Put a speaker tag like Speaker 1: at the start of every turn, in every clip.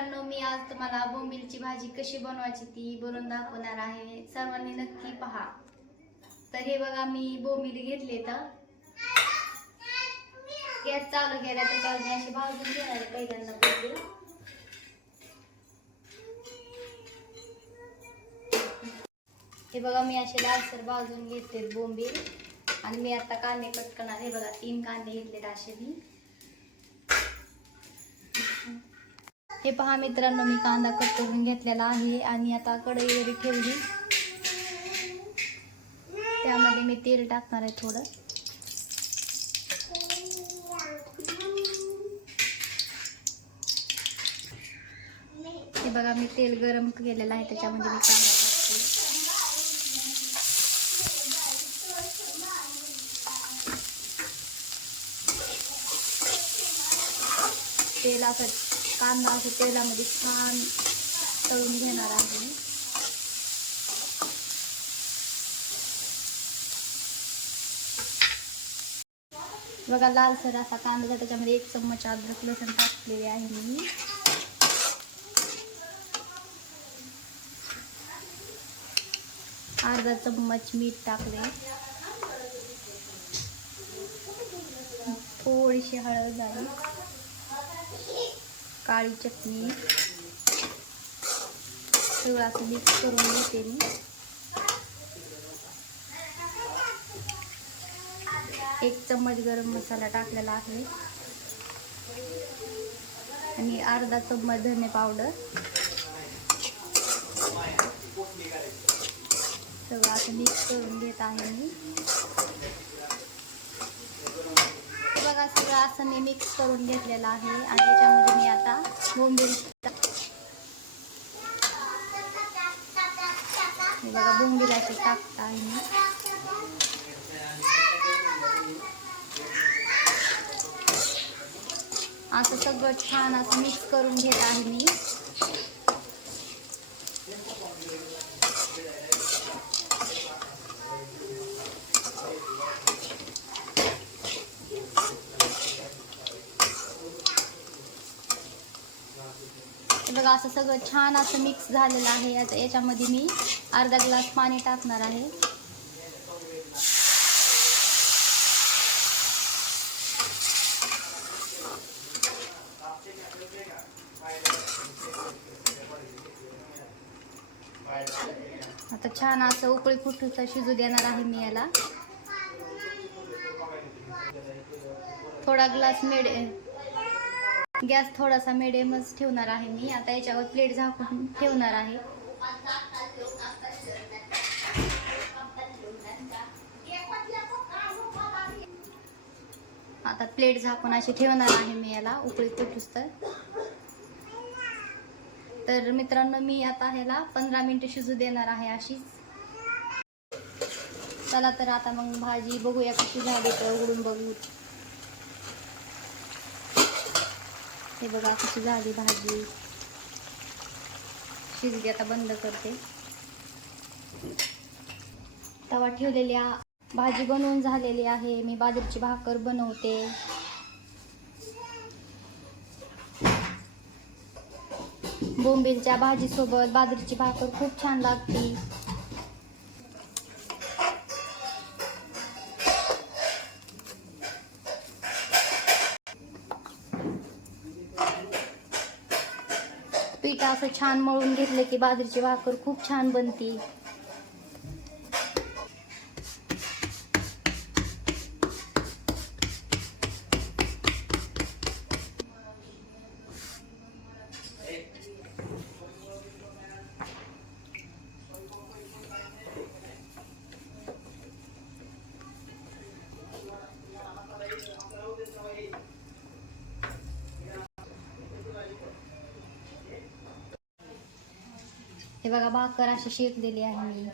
Speaker 1: मित्रांनो मी आज तुम्हाला बोंबिलची भाजी कशी बनवायची ती बनवून दाखवणार आहे. सर्वांनी नक्की पहा. तर हे बघा मी बोंबील घेतले तर गॅस चालू केला काल मी अशी भाजून घेणार आहे पहिल्यांदा बोंबिल. हे बघा मी असे लालसर भाजून घेतले बोंबील. आणि मी आता कांदे कट करणार हे बघा तीन कांदे घेतलेत असे मी. हे पहा मित्रांनो मी कांदा कट करून घेतलेला आहे आणि आता कढई वगैरे ठेवली. त्यामध्ये मी तेल टाकणार आहे थोडं. हे बघा मी तेल गरम केलेलं आहे त्याच्यामध्ये मी कांदा टाकते. तेल असं कांदा असं तेलामध्ये छान तळून घेणार आहे. बघा लालसर असा कांदा त्याच्यामध्ये एक चम्मच अद्रक लसण टाकलेले आहे मी. अर्धा चम्मच मीठ टाकले थोडीशी हळद झाली काळी चटणी. सगळं असं मिक्स करून घेते मी. एक चम्मच गरम मसाला टाकलेला आहे. आणि अर्धा चम्मच धने पावडर. सगळं असं मिक्स करून घेत आहे मी. बघा सगळं असं मी मिक्स करून घेतलेलं आहे. आणि त्याच्यामध्ये मी आता बोंबील बघा बोंबिलाचे टाकता टाकत आहे मी असं सगळं छान असं मिक्स करून घेत आहे मी. बघा असं सगळं छान असं मिक्स झालेलं आहे. याचं याच्यामध्ये मी अर्धा ग्लास पाणी टाकणार आहे. आता छान असं उकळी फुटूचा शिजू देणार आहे मी याला. थोडा ग्लास मेड गॅस थोडासा मिडियमच ठेवणार आहे मी. आता याच्यावर प्लेट झाकून ठेवणार आहे. आता प्लेट झाकून अशी ठेवणार आहे मी याला उकळी तुटूस तर. तर मित्रांनो मी आता ह्याला पंधरा मिनटं शिजू देणार आहे अशीच. चला तर आता मग भाजी बघूया कशी झाली तर उघडून बघू. हे बघा कशी झाली भाजी. शिजली आता बंद करते. तवा ठेवलेली भाजी बनवून झालेली आहे. मी बाजरीची भाकर बनवते. बोंबीलच्या भाजीसोबत बाजरीची भाकर खूप छान लागते. पीठ असं छान मळून घेतलं की बाजरीची भाकर खूप छान बनते. हे बघा भाकर अशी शेकलेली आहे. मी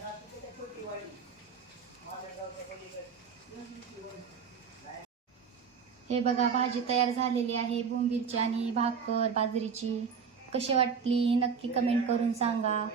Speaker 1: हे बघा भाजी तयार झालेली आहे बोंबीलची आणि भाकर बाजरीची. कशी वाटली नक्की कमेंट करून सांगा.